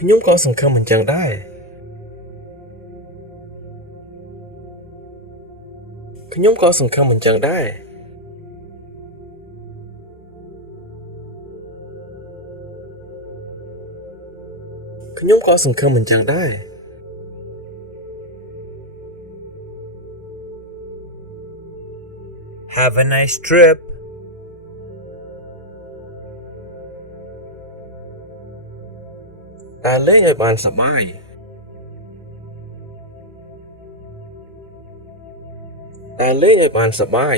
ខ្ញុំក៏សង្ឃឹមមិនចឹងដែរខ្ញុំក៏សង្ឃឹមមិនចឹងដែរខ្ញុំក៏សង្ឃឹមមិនចឹងដែរ Have a nice trip. ដើរលេងឲ្យបានសប្បាយដើរលេងឲ្យបានសប្បាយ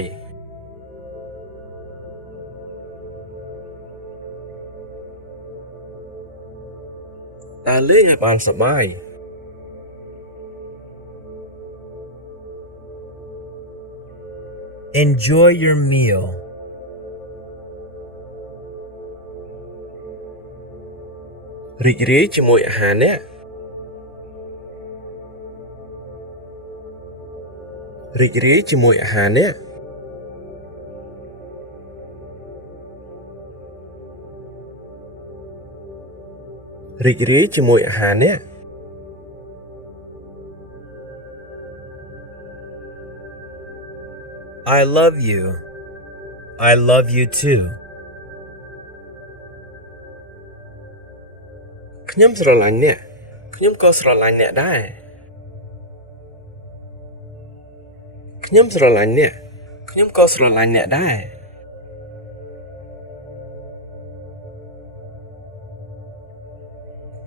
ដើរលេងឲ្យបានសប្បាយ Enjoy your meal. រីករាយជាមួយអាហារអ្នករីករាយជាមួយអាហារអ្នករីករាយជាមួយអាហារអ្នក I love you. I love you too. ខ្ញុំស្រឡាញ់អ្នកខ្ញុំក៏ស្រឡាញ់អ្នកដែរខ្ញុំស្រឡាញ់អ្នកខ្ញុំក៏ស្រឡាញ់អ្នកដែរ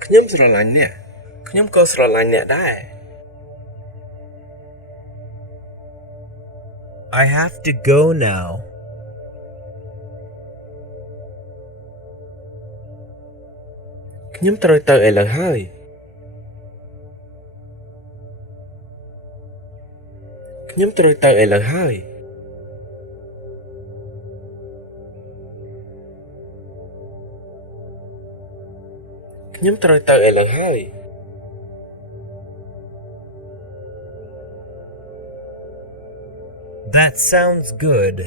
ខ្ញុំស្រឡាញ់អ្នកខ្ញុំក៏ស្រឡាញ់អ្នកដែរ I have to go now. ខ្ញុំត្រូវទៅឥឡូវហើយខ្ញុំត្រូវទៅឥឡូវហើយខ្ញុំត្រូវទៅឥឡូវហើយ That sounds good.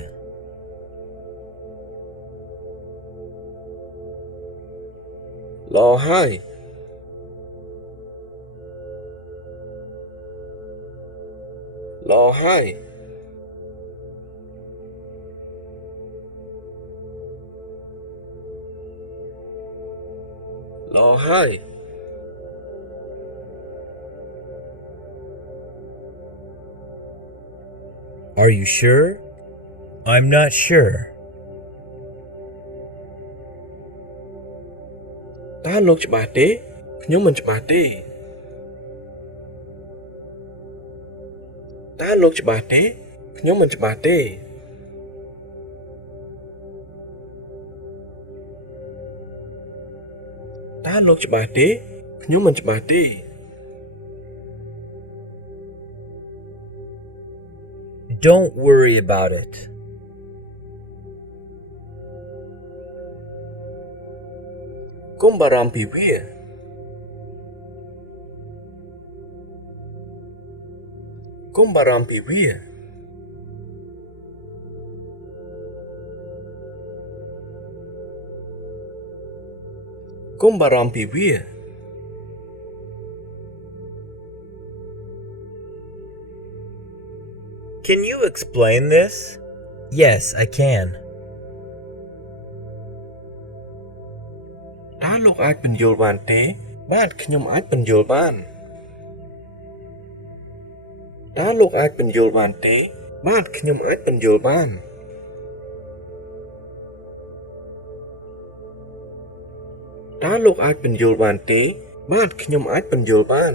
ល្អហើយល្អហើយល្អហើយ Are you sure? I'm not sure. តើលោកច្បាស់ទេខ្ញុំមិនច្បាស់ទេតើលោកច្បាស់ទេខ្ញុំមិនច្បាស់ទេតើលោកច្បាស់ទេខ្ញុំមិនច្បាស់ទេ Don't worry about it. កុំបារម្ភពីវាកុំបារម្ភពីវាកុំបារម្ភពីវា Can you explain this? Yes, I can. តើលោកអាចពន្យល់បានទេបាទខ្ញុំអាចពន្យល់បានតើលោកអាចពន្យល់បានទេបាទខ្ញុំអាចពន្យល់បានតើលោកអាចពន្យល់បានទេបាទខ្ញុំអាចពន្យល់បាន